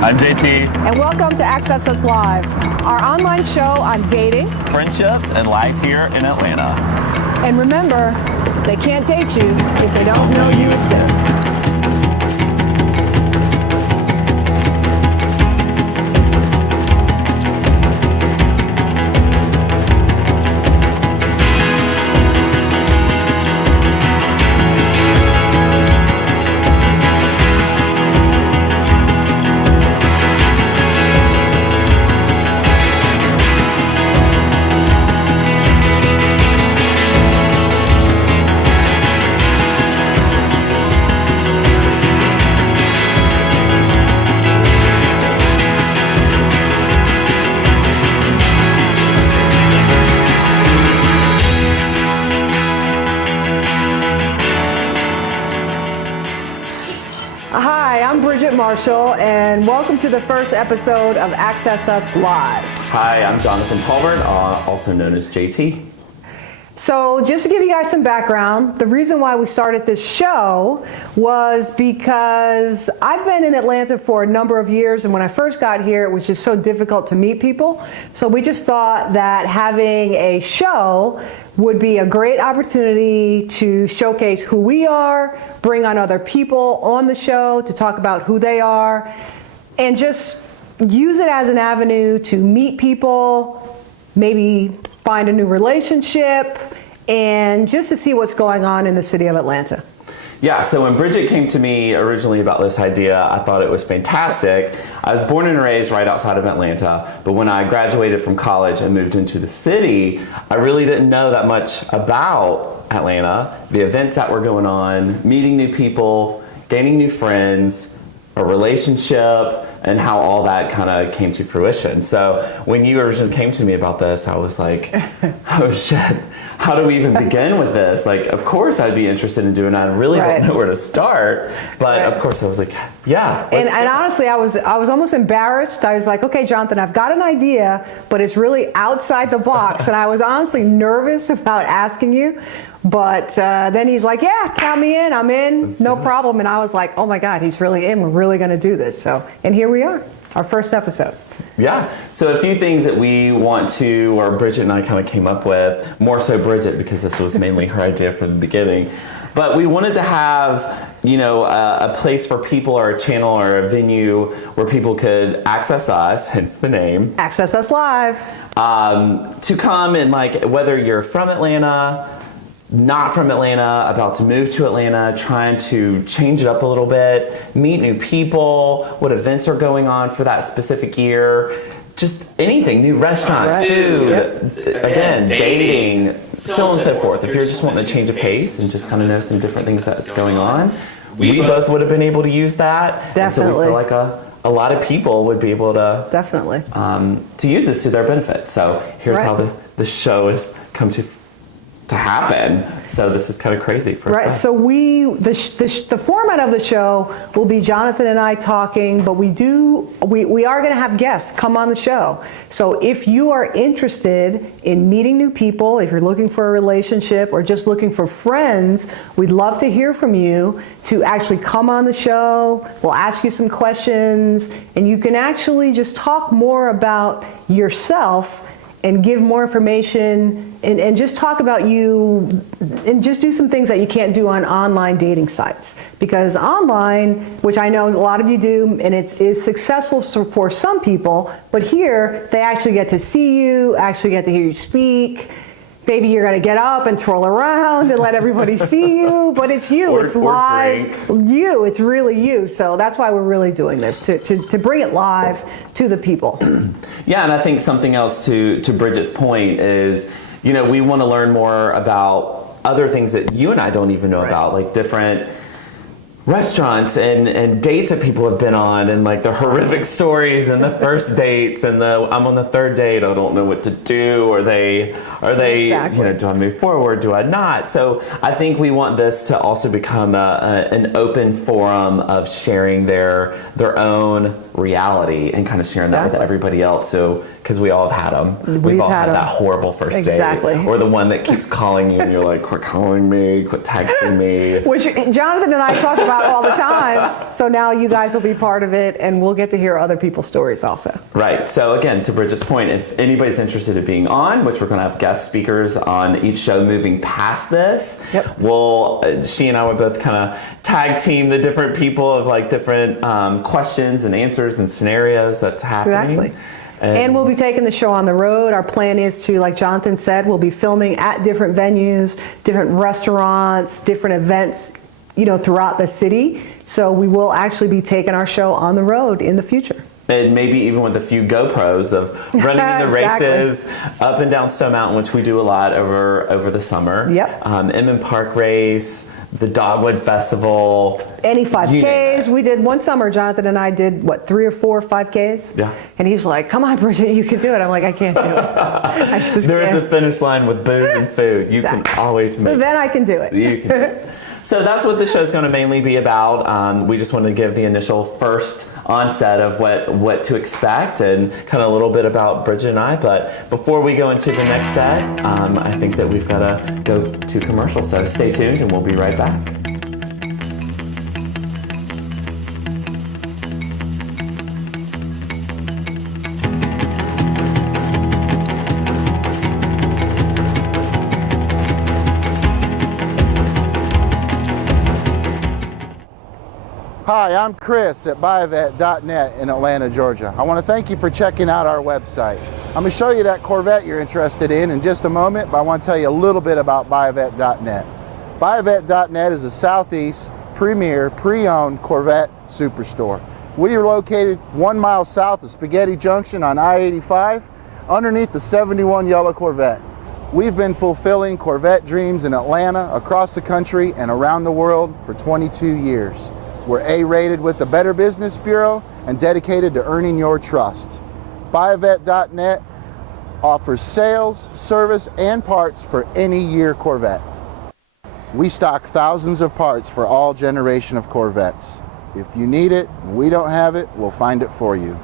I'm JT. And welcome to Access Us Live, our online show on dating, Friendships, and life here in Atlanta. And remember, they can't date you if they don't know you exist. Hi, I'm Bridgette Marshall, and welcome to the first episode of Access Us Live. Hi, I'm Jonathan Tolbert, also known as JT. So just to give you guys some background, the reason why we started this show was because I've been in Atlanta for a number of years, and when I first got here, it was just so difficult to meet people. So we just thought that having a show would be a great opportunity to showcase who we are, bring on other people on the show to talk about who they are, and just use it as an avenue to meet people, maybe find a new relationship, and just to see what's going on in the city of Atlanta. Yeah, so when Bridgette came to me originally about this idea, I thought it was fantastic. I was born and raised right outside of Atlanta, but when I graduated from college and moved into the city, I really didn't know that much about Atlanta, the events that were going on, meeting new people, gaining new friends, a relationship, and how all that kind of came to fruition. So when you originally came to me about this, I was like, oh shit, how do we even begin with this? Like, of course I'd be interested in doing it. I really don't know where to start. But of course I was like, yeah. And honestly, I was almost embarrassed. I was like, okay, Jonathan, I've got an idea, but it's really outside the box. And I was honestly nervous about asking you. But then he's like, yeah, count me in. I'm in. No problem. And I was like, oh my God, he's really in. We're really going to do this. So, and here we are, our first episode. Yeah. So a few things that we want to, or Bridgette and I kind of came up with, more so Bridgette because this was mainly her idea from the beginning. But we wanted to have, a place for people or a channel or a venue where people could access us, hence the name. Access Us Live. To come and whether you're from Atlanta, not from Atlanta, about to move to Atlanta, trying to change it up a little bit, meet new people, what events are going on for that specific year, just anything, new restaurants, food, again, dating, so on and so forth. If you're just wanting to change a pace and just kind of know some different things that's going on, we both would have been able to use that. Definitely. And so we feel like a lot of people would be able to definitely to use this to their benefit. So here's how the show has come to happen. So this is kind of crazy for us. Right. So the format of the show will be Jonathan and I talking, but we are going to have guests come on the show. So if you are interested in meeting new people, if you're looking for a relationship or just looking for friends, we'd love to hear from you to actually come on the show. We'll ask you some questions and you can actually just talk more about yourself and give more information and just talk about you and just do some things that you can't do on online dating sites. Because online, which I know a lot of you do, and it is successful for some people, but here they actually get to see you, actually get to hear you speak. Maybe you're going to get up and twirl around and let everybody see you, but it's you. It's live. You. It's really you. So that's why we're really doing this, to bring it live to the people. Yeah, and I think something else to Bridgette's point is, we want to learn more about other things that you and I don't even know about, like different restaurants and dates that people have been on, and the horrific stories and the first dates and I'm on the third date, I don't know what to do, are they exactly. Do I move forward, do I not? So I think we want this to also become an open forum of sharing their own reality and kind of sharing that with everybody else, so because we all have had them. We've all had that horrible first Exactly. date. Or the one that keeps calling you and you're like, quit calling me, quit texting me. Which Jonathan and I talk about all the time. So now you guys will be part of it, and we'll get to hear other people's stories also. Right. So again, to Bridgette's point, if anybody's interested in being on, which we're going to have guest speakers on each show moving past this, she and I would both kind of tag team the different people of like different questions and answers and scenarios that's happening. Exactly. And we'll be taking the show on the road. Our plan is to, like Jonathan said, we'll be filming at different venues, different restaurants, different events, throughout the city. So we will actually be taking our show on the road in the future. And maybe even with a few GoPros of running in the races up and down Stone Mountain, which we do a lot over the summer. Yep. Emmett Park race, the Dogwood Festival. Any 5Ks. We did one summer, Jonathan and I did, 3 or 4 5Ks? Yeah. And he's like, come on, Bridgette, you can do it. I'm like, I can't do it. There is a finish line with booze and food. You can always make it. Then I can do it. You can do it. So that's what the show's going to mainly be about. We just wanted to give the initial first onset of what to expect and kind of a little bit about Bridgette and I. But before we go into the next set, I think that we've got to go to commercial. So stay tuned and we'll be right back. Hi, I'm Chris at buyavette.net in Atlanta, Georgia. I want to thank you for checking out our website. I'm going to show you that Corvette you're interested in just a moment, but I want to tell you a little bit about buyavette.net. Buyavette.net is a Southeast premier pre-owned Corvette superstore. We are located 1 mile south of Spaghetti Junction on I-85 underneath the 71 yellow Corvette. We've been fulfilling Corvette dreams in Atlanta, across the country, and around the world for 22 years. We're A-rated with the Better Business Bureau and dedicated to earning your trust. Buyavette.net offers sales, service, and parts for any year Corvette. We stock thousands of parts for all generation of Corvettes. If you need it and we don't have it, we'll find it for you.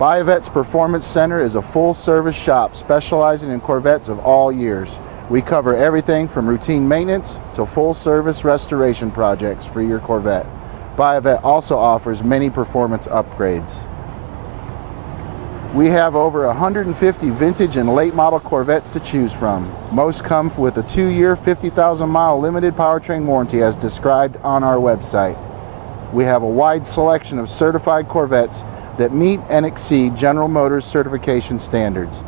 Buyavette's Performance Center is a full-service shop specializing in Corvettes of all years. We cover everything from routine maintenance to full-service restoration projects for your Corvette. Buyavette also offers many performance upgrades. We have over 150 vintage and late model Corvettes to choose from. Most come with a 2-year, 50,000-mile limited powertrain warranty as described on our website. We have a wide selection of certified Corvettes that meet and exceed General Motors certification standards.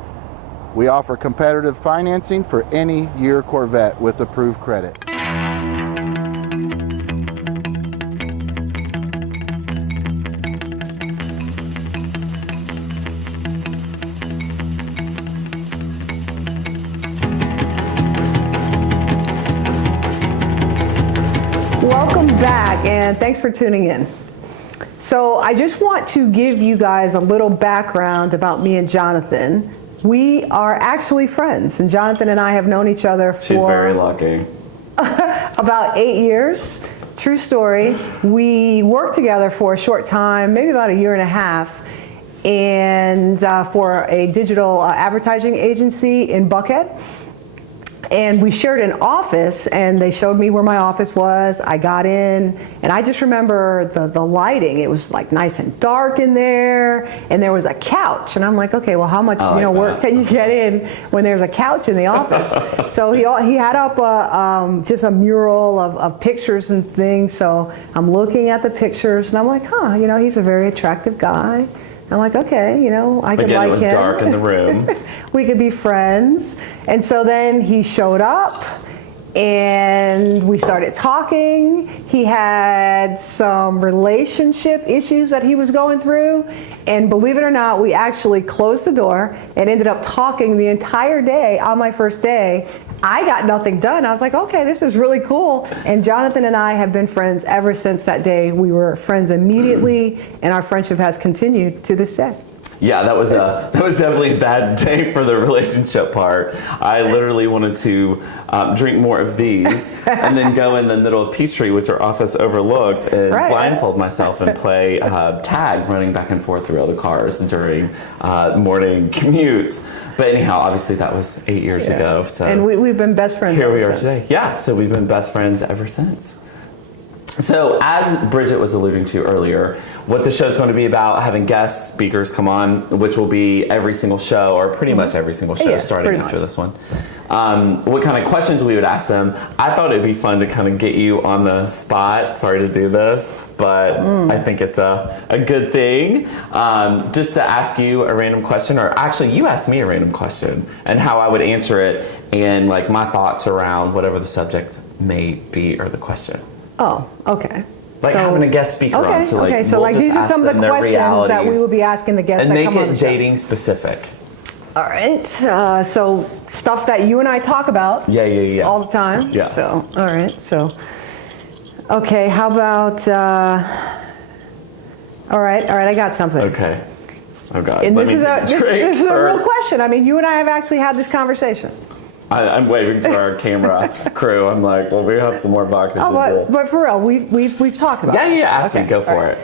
We offer competitive financing for any year Corvette with approved credit. Welcome back, and thanks for tuning in. So I just want to give you guys a little background about me and Jonathan. We are actually friends, and Jonathan and I have known each other for She's very lucky. about 8 years. True story. We worked together for a short time, maybe about 1.5 years, and for a digital advertising agency in Buckhead. And we shared an office, and they showed me where my office was. I got in, and I just remember the lighting. It was like nice and dark in there, and there was a couch. And I'm like, okay, well, how much work can you get in when there's a couch in the office? So he had up just a mural of pictures and things. So I'm looking at the pictures, and I'm like, he's a very attractive guy. I'm like, okay, I could like him. Again, it was dark in the room. We could be friends. And so then he showed up and we started talking. He had some relationship issues that he was going through. And believe it or not, we actually closed the door and ended up talking the entire day on my first day. I got nothing done. I was like, okay, this is really cool. And Jonathan and I have been friends ever since that day. We were friends immediately, and our friendship has continued to this day. Yeah, that was definitely a bad day for the relationship part. I literally wanted to drink more of these and then go in the middle of Peachtree, which our office overlooked, and blindfold myself and play tag, running back and forth through all the cars during morning commutes. But anyhow, obviously that was 8 years ago. So and we've been best friends. Here we are today. Yeah, so we've been best friends ever since. So as Bridgette was alluding to earlier, what the show's going to be about, having guest speakers come on, which will be every single show, or pretty much every single show starting after this one. What kind of questions we would ask them. I thought it'd be fun to kind of get you on the spot. Sorry to do this, but I think it's a good thing. Just to ask you a random question, or actually you asked me a random question, and how I would answer it, and like my thoughts around whatever the subject may be or the question. Oh, okay. Like having a guest speaker on. So like, so like these are some of the questions that we will be asking the guests that come on the show. And make it dating specific. All right. So stuff that you and I talk about. Yeah. All the time. Yeah. So, all right. So, okay. How about, all right. I got something. Okay. Oh God. And this is a real question. I mean, you and I have actually had this conversation. I'm waving to our camera crew. I'm like, well, we have some more vodka. But for real, we've talked about it. Yeah, ask me. Go for it.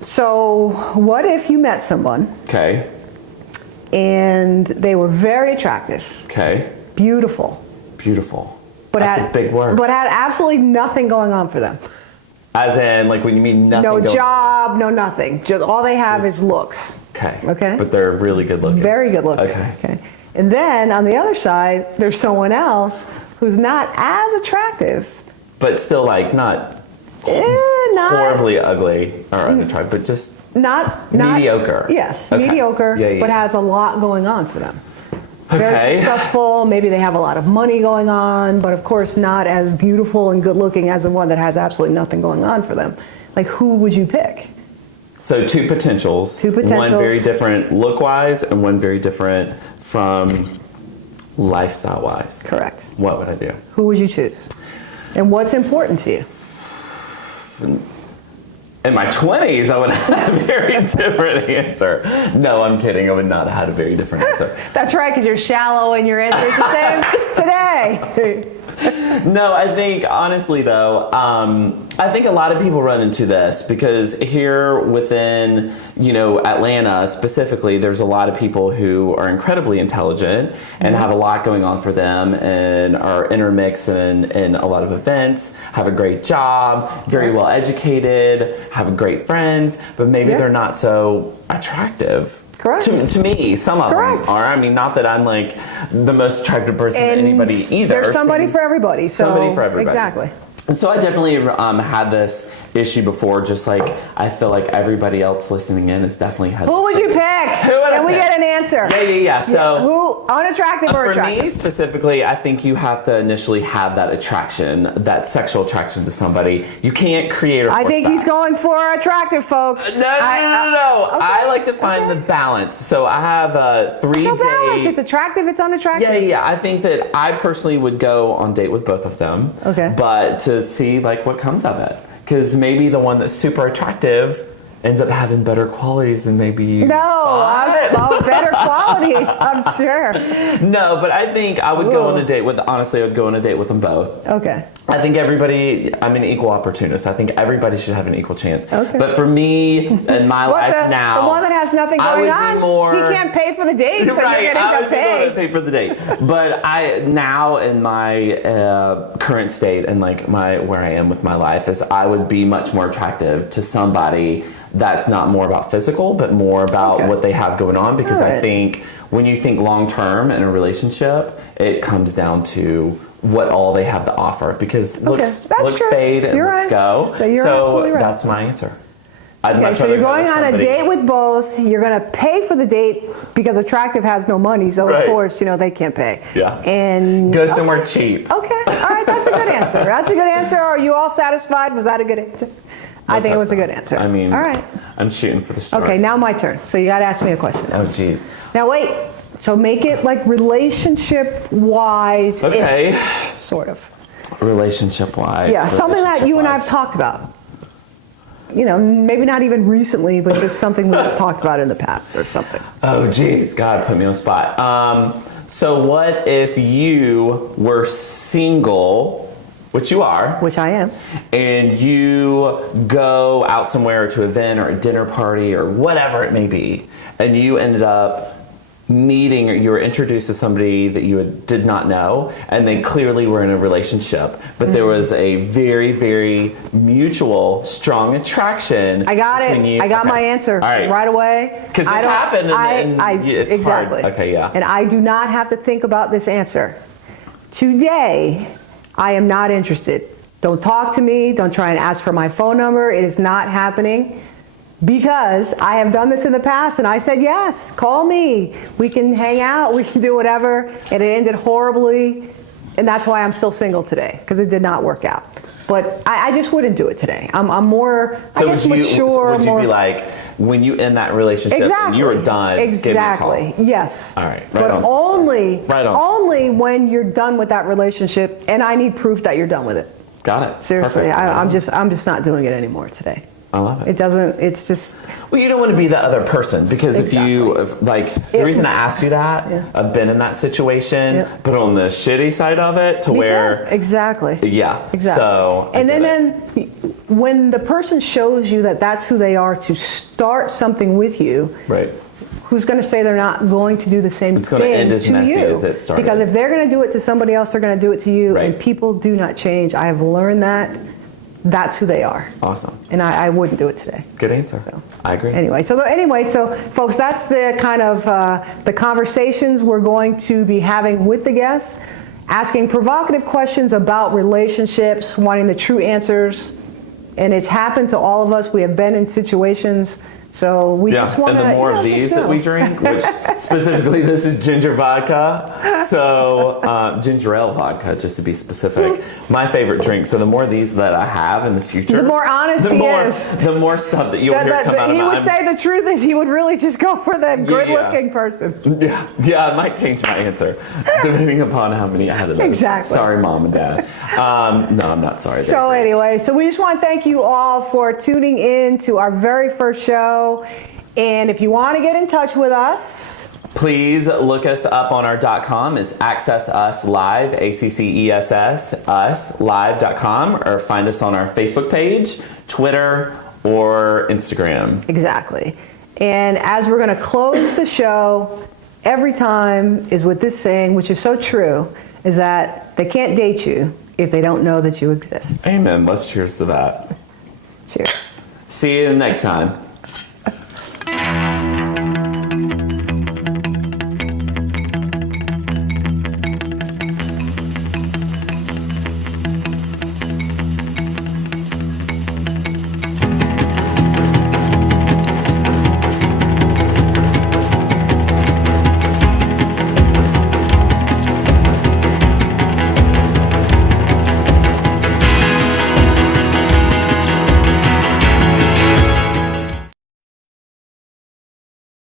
So what if you met someone Okay. and they were very attractive, Okay. beautiful, But that's a big word. but had absolutely nothing going on for them? As in, like when you mean nothing. No job, no nothing. Just all they have is looks. Okay. But they're really good looking. Very good looking. Okay. And then on the other side, there's someone else who's not as attractive. But still, like, not horribly ugly or unattractive, but just not mediocre. Yes, mediocre, but has a lot going on for them. Very successful, maybe they have a lot of money going on, but of course not as beautiful and good looking as the one that has absolutely nothing going on for them. Like, who would you pick? So two potentials. One very different look-wise and one very different from lifestyle-wise. Correct. What would I do? Who would you choose? And what's important to you? In my 20s, I would have a very different answer. No, I'm kidding. I would not have had a very different answer. That's right, because you're shallow and your answer is the same today. No, I think, honestly, though, I think a lot of people run into this because here within, Atlanta specifically, there's a lot of people who are incredibly intelligent and have a lot going on for them and are intermixed in a lot of events, have a great job, very well educated, have great friends, but maybe they're not so attractive. Correct. To me, some of them are. I mean, not that I'm like the most attractive person to anybody either. There's somebody for everybody. Somebody for everybody. Exactly. So I definitely had this issue before, just like I feel like everybody else listening in has definitely had. Who would you pick? And we get an answer. Yeah. So who, unattractive or attractive? For me specifically, I think you have to initially have that attraction, that sexual attraction to somebody. You can't create or force I think that. He's going for attractive, folks. No. Okay. I like to find the balance. So I have 3 days. Balance. It's attractive, it's unattractive. Yeah. I think that I personally would go on date with both of them. Okay. But to see like what comes of it. Because maybe the one that's super attractive ends up having better qualities than maybe you thought. Better qualities, I'm sure. No, but I think I would go on a date with, honestly, I would go on a date with them both. Okay. I think I'm an equal opportunist. I think everybody should have an equal chance. Okay. But for me, in my life now, the one that has nothing going on, he can't pay for the date, so right, you're going to pay for the date. But now in my current state and like where I am with my life is I would be much more attractive to somebody that's not more about physical, but more about what they have going on. Because I think when you think long term in a relationship, it comes down to what all they have to offer. Because looks fade and looks go. So that's my answer. Okay, so you're going on a date with both. You're going to pay for the date because attractive has no money, so of course, they can't pay. Yeah. And go somewhere cheap. Okay. All right, that's a good answer. That's a good answer. Are you all satisfied? Was that a good answer? I think it was a good answer. I mean, all right. I'm shooting for the stars. Okay, now my turn. So you got to ask me a question. Oh, geez. Now wait. So make it like relationship-wise. Okay. Sort of. Relationship-wise. Yeah, something that you and I have talked about. maybe not even recently, but just something we've talked about in the past or something. Oh, geez, God, put me on the spot. So what if you were single, which you are. Which I am. And you go out somewhere to an event or a dinner party or whatever it may be, and you ended up meeting, or you were introduced to somebody that you did not know, and they clearly were in a relationship, but there was a very, very mutual, strong attraction. I got between it. you. I got Okay. my answer right away. Because it's happened, and it's exactly. hard. Okay, yeah. And I do not have to think about this answer. Today, I am not interested. Don't talk to me. Don't try and ask for my phone number. It is not happening. Because I have done this in the past and I said, yes, call me. We can hang out, we can do whatever. And it ended horribly. And that's why I'm still single today, because it did not work out. But I just wouldn't do it today. I'm more, I guess, mature. Would you be like, when you end that relationship and you are done, exactly. give me a call? Yes. All right. But only when you're done with that relationship, and I need proof that you're done with it. Got it. Seriously, I'm just not doing it anymore today. I love it. It doesn't, it's just... Well, you don't want to be that other person, because the reason I asked you that, Yeah. I've been in that situation, but on the shitty side of it, to Me where... too. Exactly. Yeah. Exactly. So, and then when the person shows you that that's who they are to start something with you, right. who's going to say they're not going to do the same It's going to thing end as to messy you? as it started. Because if they're going to do it to somebody else, they're going to do it to you. Right. And people do not change. I have learned that. That's who they are. Awesome. And I wouldn't do it today. Good answer. So. I agree. Anyway, so folks, that's the kind of the conversations we're going to be having with the guests, asking provocative questions about relationships, wanting the true answers. And it's happened to all of us. We have been in situations. So we just want to. And the more of these that we drink, which specifically this is ginger vodka, so ginger ale vodka, just to be specific, my favorite drink. So the more of these that I have in the future, the more honest the he more, is. the more stuff that you'll hear come out of He my would say the truth is he would really just go for the good-looking person. Yeah, I might change my answer depending upon how many I had of those. Exactly. Sorry, Mom and Dad. No, I'm not sorry. So anyway, so we just want to thank you all for tuning in to our very first show. And if you want to get in touch with us, please look us up on our .com. It's Access Us Live, ACCESS, us, live.com, or find us on our Facebook page, Twitter, or Instagram. Exactly. And as we're going to close the show, every time is with this saying, which is so true, is that they can't date you if they don't know that you exist. Amen. Let's cheers to that. Cheers. See you next time.